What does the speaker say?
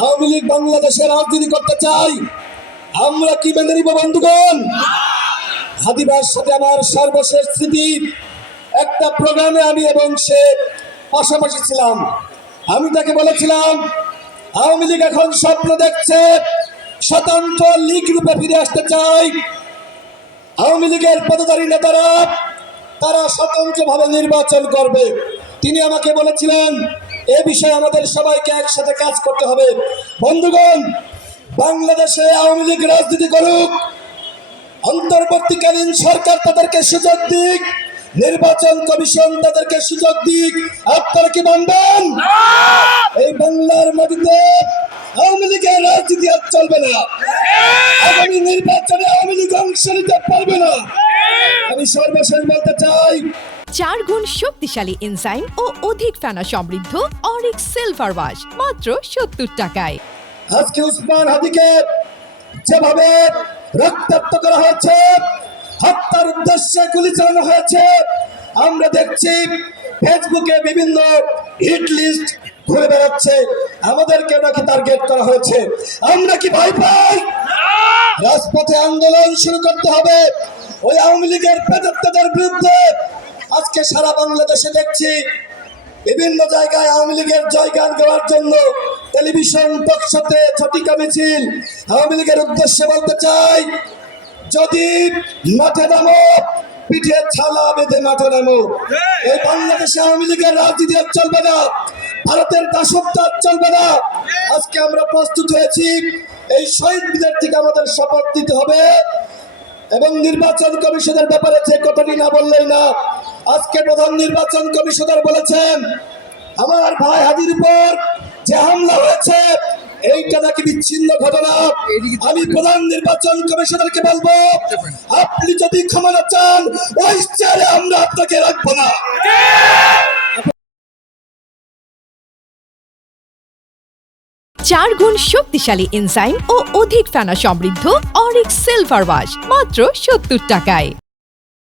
আওয়ামী লীগ বাংলাদেশের রাজনীতি করতে চাই, আমরা কি মেনে নিব বন্ধুগণ? হাদিবার সাথে আমার সর্বশেষ স্মৃতি, একটা প্রোগ্রামে আমি এবং সে পাশাপাশি ছিলাম। আমি তাকে বলেছিলাম, আওয়ামী লীগ এখন স্বপ্ন দেখছে স্বতন্ত্র লীগ রূপে ফিরে আসতে চাই। আওয়ামী লীগের পদধারী নেতারা তারা স্বতন্ত্রভাবে নির্বাচন করবে। তিনি আমাকে বলেছিলেন, এ বিষয়ে আমাদের সবাইকে একসাথে কাজ করতে হবে। বন্ধুগণ, বাংলাদেশে আওয়ামী লীগ রাজনীতি করুক, অন্তর্বর্তীকালীন সরকার তাদেরকে সুযোগ দিক, নির্বাচন কমিশন তাদেরকে সুযোগ দিক। আপনারা কি মানবেন? এই বাংলার মাটিতে আওয়ামী লীগের রাজনীতি আর চলবে না। আগামী নির্বাচনে আওয়ামী লীগ অংশ নিতে পারবে না। আমি সর্বশেষ বলতে চাই, 4 গুণ শক্তিশালী এনজাইম ও অধিক ফেনা সমৃদ্ধ অরিক্স সিলভার ওয়াশ মাত্র 70 টাকায়। আজকে উসমান হাদিকে যেভাবে রক্তাক্ত করা হয়েছে, হত্যার উদ্দেশ্যে গুলি চালানো হয়েছে, আমরা দেখছি ফেসবুকে বিভিন্ন হিট লিস্ট ঘুরে বেড়াচ্ছে। আমাদেরকে নাকি টার্গেট করা হয়েছে। আমরা কি ভয় পাই? রাজপথে আন্দোলন শুরু করতে হবে ওই আওয়ামী লীগের প্রেতাত্মাদের বিরুদ্ধে। আজকে সারা বাংলাদেশে দেখছি বিভিন্ন জায়গায় আওয়ামী লীগের জয়গান গাওয়ার জন্য টেলিভিশন টকশোতে ঝটিকা মিছিল। আওয়ামী লীগের উদ্দেশ্যে বলতে চাই, যদি মাঠে নামো, পিঠে ছালা বেঁধে মাঠে নামো। এই বাংলাদেশে আওয়ামী লীগের রাজনীতি আর চলবে না, ভারতের দাসত্ব আর চলবে না। আজকে আমরা প্রস্তুত হয়েছি, এই শহীদদের থেকে আমাদের শপথ দিতে হবে এবং নির্বাচন কমিশনের ব্যাপারে যে কথাটি না বললেই না। আজকে প্রধান নির্বাচন কমিশনার বলেছেন, আমার ভাই হাদির উপর যে হামলা হয়েছে এইটা নাকি বিচ্ছিন্ন ঘটনা। আমি প্রধান নির্বাচন কমিশনারকে বলবো, আপনি যদি ক্ষমা না চান, ওই চেয়ারে আমরা আপনাকে রাখবো না। 4 গুণ শক্তিশালী এনজাইম ও অধিক ফেনা সমৃদ্ধ অরিক্স সিলভার ওয়াশ মাত্র 70 টাকায়।